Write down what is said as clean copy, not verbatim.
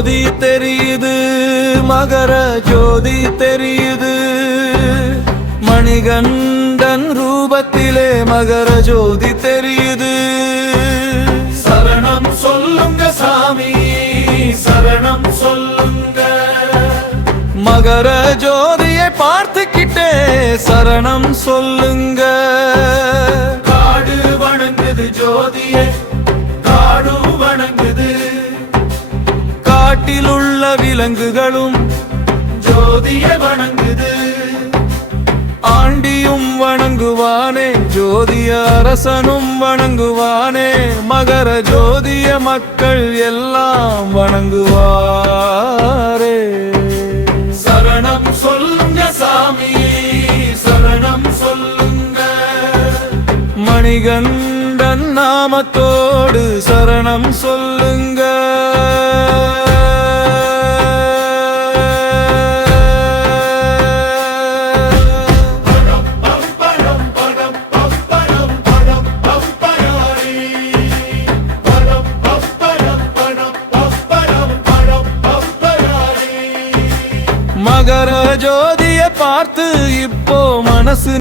ஜோதி தெரியுது, மகர ஜோதி தெரியுது. மணிகண்டன் ரூபத்திலே மகர ஜோதி தெரியுது. சரணம் சொல்லுங்க சாமி, சரணம் சொல்லுங்க. மகர ஜோதியை பார்த்துக்கிட்டே சரணம் சொல்லுங்க. காடு வணங்குது ஜோதியை, காடு வணங்குது. காட்டில் உள்ள விலங்குகளும் ஜோதியை வணங்குது. ஆண்டியும் வணங்குவானே, ஜோதிய அரசனும் வணங்குவானே. மகர ஜோதிய மக்கள் எல்லாம் வணங்குவாரே. சரணம் சொல்லுங்க சாமி, சரணம் சொல்லுங்க. மணிகண்டன் நாமத்தோடு சரணம் சொல்லுங்க. மகர ஜோதியை பார்த்து இப்போ மனசு